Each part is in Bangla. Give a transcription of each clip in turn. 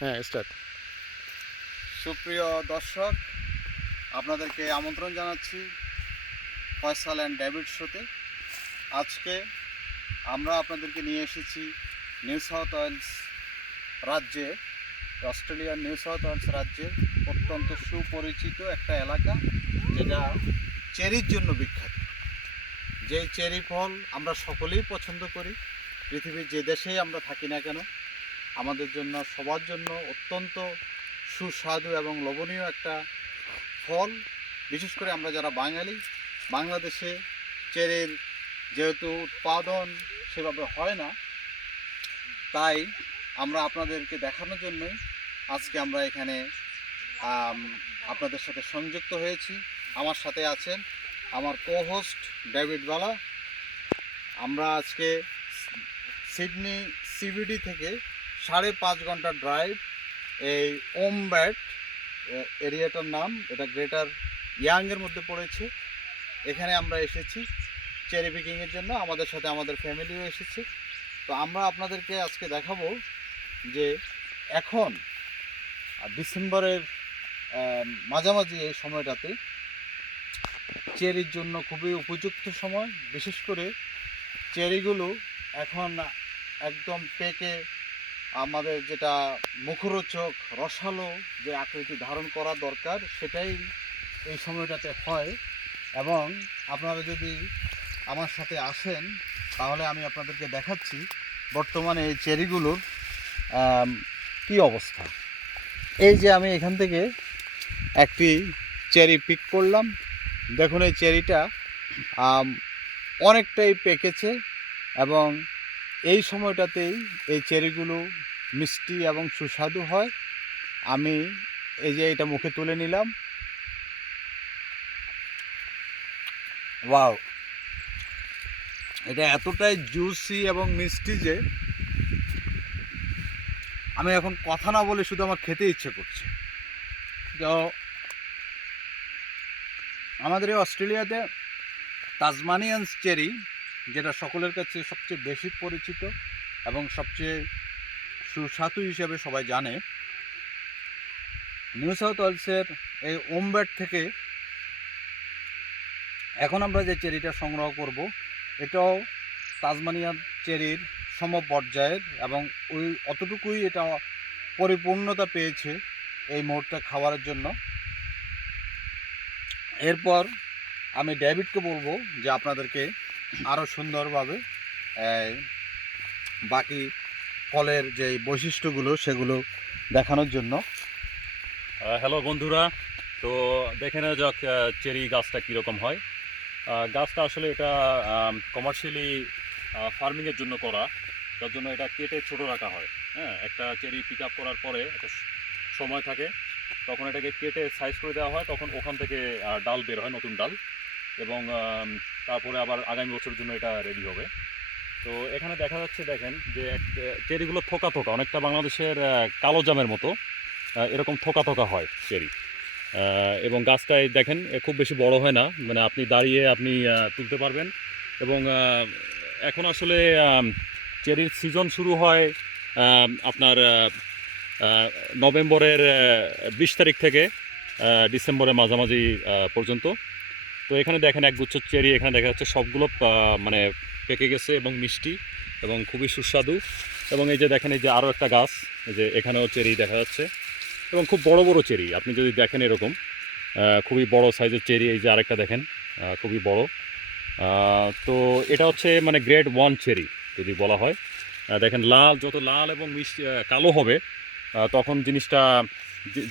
হ্যাঁ, স্টার্ট। সুপ্রিয় দর্শক, আপনাদেরকে আমন্ত্রণ জানাচ্ছি ফয়সাল অ্যান্ড ডেভিড শোতে। আজকে আমরা আপনাদেরকে নিয়ে এসেছি নিউ সাউথ ওয়েলস রাজ্যে, অস্ট্রেলিয়ার নিউ সাউথ ওয়েলস রাজ্যের অত্যন্ত সুপরিচিত একটা এলাকা, যেটা চেরির জন্য বিখ্যাত। যেই চেরি ফল আমরা সকলেই পছন্দ করি, পৃথিবীর যে দেশেই আমরা থাকি না কেন, আমাদের জন্য সবার জন্য অত্যন্ত সুস্বাদু এবং লোভনীয় একটা ফল। বিশেষ করে আমরা যারা বাঙালি, বাংলাদেশে চেরির যেহেতু উৎপাদন সেভাবে হয় না, তাই আমরা আপনাদেরকে দেখানোর জন্যই আজকে আমরা এখানে আপনাদের সাথে সংযুক্ত হয়েছি। আমার সাথে আছেন আমার কো-হোস্ট ডেভিড বালা। আমরা আজকে সিডনি সিবিডি থেকে 5.5 ঘন্টা ড্রাইভ, এই ওমব্যাট এরিয়াটার নাম, এটা গ্রেটার ইয়াংয়ের মধ্যে পড়েছে। এখানে আমরা এসেছি চেরি পিকিংয়ের জন্য, আমাদের সাথে আমাদের ফ্যামিলিও এসেছে। তো আমরা আপনাদেরকে আজকে দেখাবো যে এখন ডিসেম্বরের মাঝামাঝি এই সময়টাতে চেরির জন্য খুবই উপযুক্ত সময়। বিশেষ করে চেরিগুলো এখন একদম পেকে আমাদের যেটা মুখরোচক রসালো যে আকৃতি ধারণ করা দরকার, সেটাই এই সময়টাতে হয়। এবং আপনারা যদি আমার সাথে আসেন তাহলে আমি আপনাদেরকে দেখাচ্ছি বর্তমানে এই চেরিগুলোর কি অবস্থা। এই যে আমি এখান থেকে একটি চেরি পিক করলাম, দেখুন এই চেরিটা অনেকটাই পেকেছে এবং এই সময়টাতেই এই চেরিগুলো মিষ্টি এবং সুস্বাদু হয়। আমি এই যে এটা মুখে তুলে নিলাম, ওয়াও, এটা এতটাই জুসি এবং মিষ্টি যে আমি এখন কথা না বলে শুধু আমার খেতে ইচ্ছে করছে। তো আমাদের এই অস্ট্রেলিয়াতে তাজমানিয়ান চেরি, যেটা সকলের কাছে সবচেয়ে বেশি পরিচিত এবং সবচেয়ে সুস্বাদু হিসেবে সবাই জানে, নিউ সাউথ ওয়েলসের এই ওমব্যাট থেকে এখন আমরা যে চেরিটা সংগ্রহ করব, এটাও তাজমানিয়ান চেরির সমপর্যায়ের এবং ওই অতটুকুই এটা পরিপূর্ণতা পেয়েছে এই মুহূর্তে খাওয়ার জন্য। এরপর আমি ডেভিডকে বলবো যে আপনাদেরকে আরও সুন্দরভাবে বাকি ফলের যে বৈশিষ্ট্যগুলো সেগুলো দেখানোর জন্য। হ্যালো বন্ধুরা, তো দেখে নেওয়া যাক চেরি গাছটা কীরকম হয়। গাছটা আসলে এটা কমার্শিয়ালি ফার্মিংয়ের জন্য করা, তার জন্য এটা কেটে ছোট রাখা হয়। হ্যাঁ, একটা চেরি পিক আপ করার পরে একটা সময় থাকে, তখন এটাকে কেটে সাইজ করে দেওয়া হয়, তখন ওখান থেকে ডাল বের হয়, নতুন ডাল, এবং তারপরে আবার আগামী বছরের জন্য এটা রেডি হবে। তো এখানে দেখা যাচ্ছে, দেখেন যে চেরিগুলো থোকা থোকা, অনেকটা বাংলাদেশের কালো জামের মতো এরকম থোকা থোকা হয় চেরি। এবং গাছটায় দেখেন খুব বেশি বড় হয় না, মানে আপনি দাঁড়িয়ে আপনি তুলতে পারবেন। এবং এখন আসলে চেরির সিজন শুরু হয় আপনার নভেম্বরের 20 তারিখ থেকে ডিসেম্বরের মাঝামাঝি পর্যন্ত। তো এখানে দেখেন একগুচ্ছ চেরি এখানে দেখা যাচ্ছে, সবগুলো মানে পেকে গেছে এবং মিষ্টি এবং খুবই সুস্বাদু। এবং এই যে দেখেন, এই যে আরও একটা গাছ, এই যে এখানেও চেরি দেখা যাচ্ছে এবং খুব বড় বড় চেরি, আপনি যদি দেখেন এরকম খুবই বড় সাইজের চেরি। এই যে আরেকটা দেখেন, খুবই বড়। তো এটা হচ্ছে মানে গ্রেড 1 চেরি যদি বলা হয়। দেখেন লাল, যত লাল এবং মিষ্টি কালো হবে তখন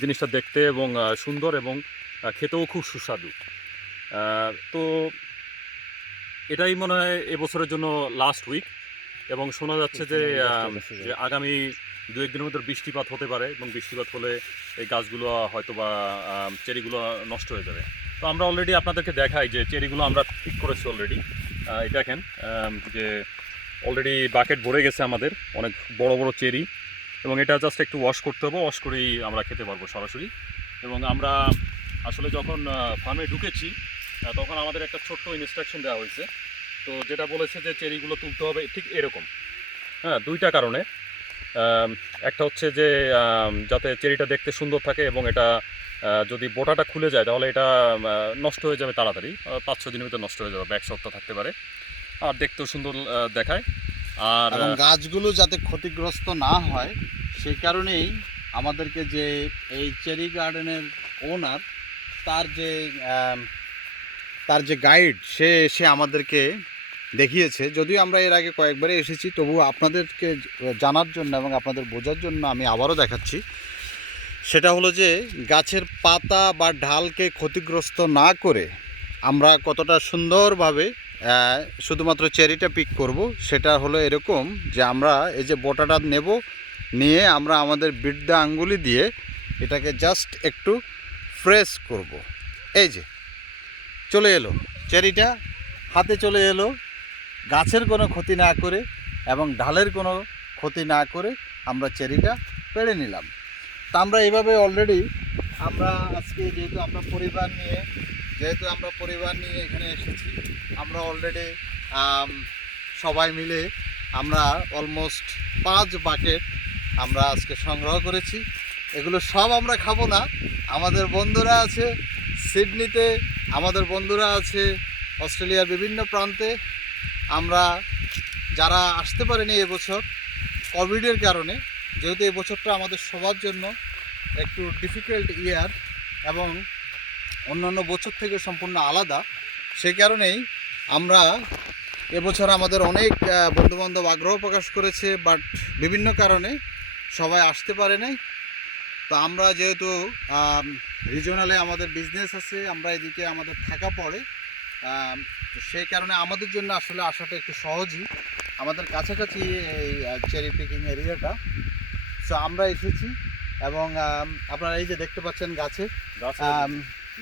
জিনিসটা দেখতে এবং সুন্দর এবং খেতেও খুব সুস্বাদু। তো এটাই মনে হয় এবছরের জন্য লাস্ট উইক, এবং শোনা যাচ্ছে যে আগামী 2-1 দিনের মধ্যে বৃষ্টিপাত হতে পারে, এবং বৃষ্টিপাত হলে এই গাছগুলো হয়তো বা চেরিগুলো নষ্ট হয়ে যাবে। তো আমরা অলরেডি আপনাদেরকে দেখাই যে চেরিগুলো আমরা ঠিক করেছি অলরেডি। এই দেখেন যে অলরেডি বাকেট ভরে গেছে আমাদের, অনেক বড় বড় চেরি, এবং এটা জাস্ট একটু ওয়াশ করতে হবে, ওয়াশ করেই আমরা খেতে পারবো সরাসরি। এবং আমরা আসলে যখন ফার্মে ঢুকেছি তখন আমাদের একটা ছোট্ট ইনস্ট্রাকশন দেওয়া হয়েছে, তো যেটা বলেছে যে চেরিগুলো তুলতে হবে ঠিক এরকম। হ্যাঁ, দুইটা কারণে। একটা হচ্ছে যে যাতে চেরিটা দেখতে সুন্দর থাকে এবং এটা যদি বোটাটা খুলে যায় তাহলে এটা নষ্ট হয়ে যাবে তাড়াতাড়ি, 5-6 দিনের ভিতরে নষ্ট হয়ে যাবে, এক সপ্তাহ থাকতে পারে, আর দেখতেও সুন্দর দেখায়। আর এবং গাছগুলো যাতে ক্ষতিগ্রস্ত না হয় সেই কারণেই আমাদেরকে যে এই চেরি গার্ডেনের ওনার তার যে গাইড সে এসে আমাদেরকে দেখিয়েছে। যদিও আমরা এর আগে কয়েকবারই এসেছি, তবুও আপনাদেরকে জানার জন্য এবং আপনাদের বোঝার জন্য আমি আবারও দেখাচ্ছি। সেটা হলো যে গাছের পাতা বা ঢালকে ক্ষতিগ্রস্ত না করে আমরা কতটা সুন্দরভাবে শুধুমাত্র চেরিটা পিক করব, সেটা হলো এরকম যে আমরা এই যে বোটাটা নেব, নিয়ে আমরা আমাদের বিদ্যা আঙ্গুলি দিয়ে এটাকে জাস্ট একটু প্রেস করব। এই যে চলে এলো চেরিটা, হাতে চলে এলো, গাছের কোনো ক্ষতি না করে এবং ডালের কোনো ক্ষতি না করে আমরা চেরিটা পেড়ে নিলাম। তা আমরা এভাবে অলরেডি আমরা আজকে যেহেতু আমরা পরিবার নিয়ে এখানে এসেছি, আমরা অলরেডি সবাই মিলে আমরা অলমোস্ট 5 বাকেট আমরা আজকে সংগ্রহ করেছি। এগুলো সব আমরা খাবো না, আমাদের বন্ধুরা আছে সিডনিতে, আমাদের বন্ধুরা আছে অস্ট্রেলিয়ার বিভিন্ন প্রান্তে, আমরা যারা আসতে পারেনি এবছর কোভিডের কারণে, যেহেতু এই বছরটা আমাদের সবার জন্য একটু ডিফিকাল্ট ইয়ার এবং অন্যান্য বছর থেকে সম্পূর্ণ আলাদা, সেই কারণেই আমরা এবছর আমাদের অনেক বন্ধুবান্ধব আগ্রহ প্রকাশ করেছে, বাট বিভিন্ন কারণে সবাই আসতে পারে নাই। তো আমরা যেহেতু রিজনালে আমাদের বিজনেস আছে, আমরা এদিকে আমাদের থাকা পড়ে, তো সেই কারণে আমাদের জন্য আসলে আসাটা একটু সহজই, আমাদের কাছাকাছি এই চেরি পিকিং এরিয়াটা। সো আমরা এসেছি এবং আপনারা এই যে দেখতে পাচ্ছেন গাছে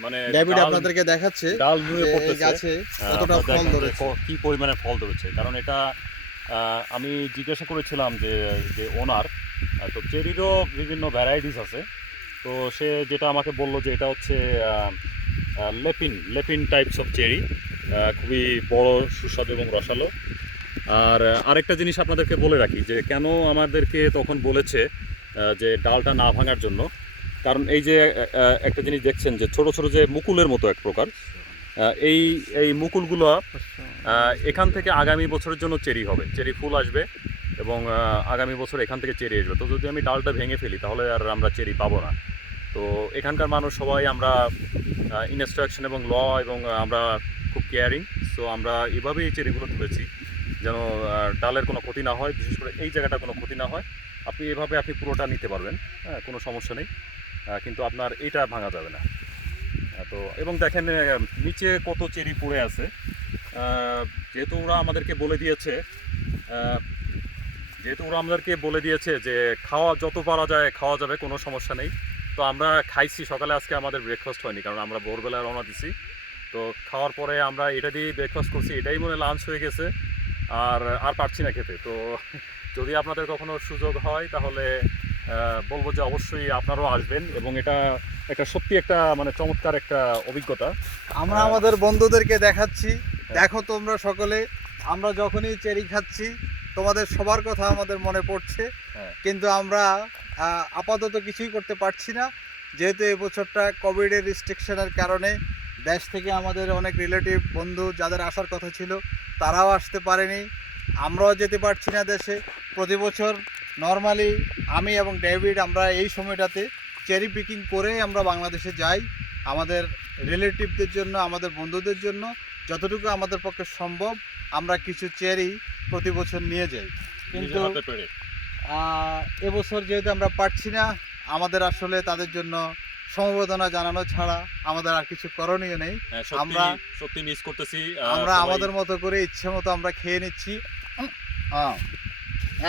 মানে ডেভিড আপনাদেরকে দেখাচ্ছে ডাল নুয়ে যে এই পড়তেছে, গাছে কতটা ফল ধরেছে, কি পরিমাণে ফল ধরেছে। কারণ এটা আমি জিজ্ঞাসা করেছিলাম যে যে ওনার, তো চেরিরও বিভিন্ন ভ্যারাইটিস আছে, তো সে যেটা আমাকে বললো যে এটা হচ্ছে লেপিন টাইপস অফ চেরি, খুবই বড়, সুস্বাদু এবং রসালো। আর আরেকটা জিনিস আপনাদেরকে বলে রাখি যে কেন আমাদেরকে তখন বলেছে যে ডালটা না ভাঙার জন্য, কারণ এই যে একটা জিনিস দেখছেন যে ছোট ছোট যে মুকুলের মতো এক প্রকার, এই এই মুকুলগুলো এখান থেকে আগামী বছরের জন্য চেরি হবে, চেরি ফুল আসবে এবং আগামী বছর এখান থেকে চেরি আসবে। তো যদি আমি ডালটা ভেঙে ফেলি তাহলে আর আমরা চেরি পাবো না। তো এখানকার মানুষ সবাই আমরা ইনস্ট্রাকশন এবং ল এবং আমরা খুব কেয়ারিং, সো আমরা এভাবেই চেরিগুলো তুলেছি যেন ডালের কোনো ক্ষতি না হয়, বিশেষ করে এই জায়গাটা কোনো ক্ষতি না হয়। আপনি এভাবে আপনি পুরোটা নিতে পারবেন, হ্যাঁ, কোনো সমস্যা নেই, কিন্তু আপনার এইটা ভাঙা যাবে না। তো এবং দেখেন নিচে কত চেরি পড়ে আছে, যেহেতু ওরা আমাদেরকে বলে দিয়েছে যে খাওয়া যত পারা যায় খাওয়া যাবে, কোনো সমস্যা নেই। তো আমরা খাইছি সকালে, আজকে আমাদের ব্রেকফাস্ট হয়নি কারণ আমরা ভোরবেলা রওনা দিছি। তো খাওয়ার পরে আমরা এটা দিয়েই ব্রেকফাস্ট করছি, এটাই মনে লাঞ্চ হয়ে গেছে, আর আর পারছি না খেতে। তো যদি আপনাদের কখনো সুযোগ হয় তাহলে বলবো যে অবশ্যই আপনারাও আসবেন, এবং এটা একটা সত্যি একটা মানে চমৎকার একটা অভিজ্ঞতা। আমরা আমাদের বন্ধুদেরকে দেখাচ্ছি, দেখো তোমরা সকলে, আমরা যখনই চেরি খাচ্ছি তোমাদের সবার কথা আমাদের মনে পড়ছে, কিন্তু আমরা আপাতত কিছুই করতে পারছি না, যেহেতু এই বছরটা কোভিডের রিস্ট্রিকশনের কারণে দেশ থেকে আমাদের অনেক রিলেটিভ বন্ধু যাদের আসার কথা ছিল তারাও আসতে পারেনি, আমরাও যেতে পারছি না দেশে। প্রতি বছর নর্মালি আমি এবং ডেভিড আমরা এই সময়টাতে চেরি পিকিং করেই আমরা বাংলাদেশে যাই, আমাদের রিলেটিভদের জন্য, আমাদের বন্ধুদের জন্য যতটুকু আমাদের পক্ষে সম্ভব আমরা কিছু চেরি প্রতি বছর নিয়ে যাই। কিন্তু এবছর যেহেতু আমরা পারছি না, আমাদের আসলে তাদের জন্য সমবেদনা জানানো ছাড়া আমাদের আর কিছু করণীয় নেই। আমরা সত্যি মিস করতেছি, আমরা আমাদের মতো করে ইচ্ছে মতো আমরা খেয়ে নিচ্ছি।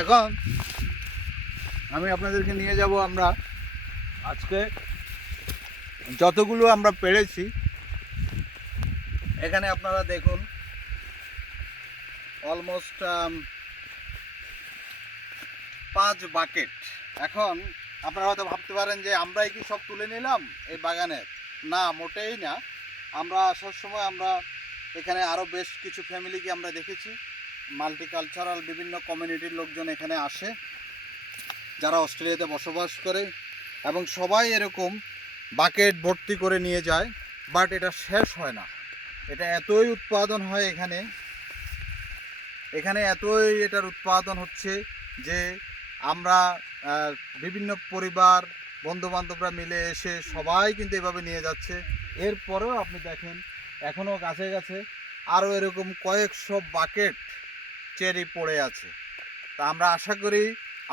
এখন আমি আপনাদেরকে নিয়ে যাব, আমরা আজকে যতগুলো আমরা পেরেছি এখানে আপনারা দেখুন, অলমোস্ট 5 বাকেট। এখন আপনারা হয়তো ভাবতে পারেন যে আমরাই কি সব তুলে নিলাম এই বাগানের, না মোটেই না। আমরা আসার সময় আমরা এখানে আরও বেশ কিছু ফ্যামিলিকে আমরা দেখেছি, মাল্টিকালচারাল বিভিন্ন কমিউনিটির লোকজন এখানে আসে। যারা অস্ট্রেলিয়াতে বসবাস করে, এবং সবাই এরকম বাকেট ভর্তি করে নিয়ে যায়, বাট এটা শেষ হয় না। এটা এতই উৎপাদন হয় এখানে এতই এটার উৎপাদন হচ্ছে যে আমরা বিভিন্ন পরিবার বন্ধুবান্ধবরা মিলে এসে সবাই কিন্তু এভাবে নিয়ে যাচ্ছে। এরপরেও আপনি দেখেন এখনও গাছে গাছে আরও এরকম কয়েকশো বাকেট চেরি পড়ে আছে। তা আমরা আশা করি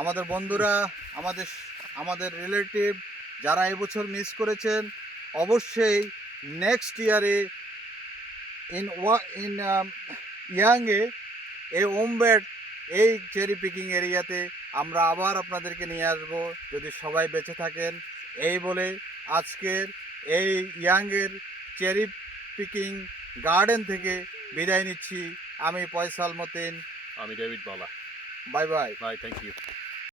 আমাদের বন্ধুরা, আমাদের রিলেটিভ যারা এবছর মিস করেছেন, অবশ্যই নেক্সট ইয়ারে ইন ইয়াংয়ে এই ওমবেট এই চেরি পিকিং এরিয়াতে আমরা আবার আপনাদেরকে নিয়ে আসব, যদি সবাই বেঁচে থাকেন। এই বলে আজকের এই ইয়াংয়ের চেরি পিকিং গার্ডেন থেকে বিদায় নিচ্ছি। আমি ফয়সাল মতিন। আমি David Bala. Bye bye. Bye, thank you.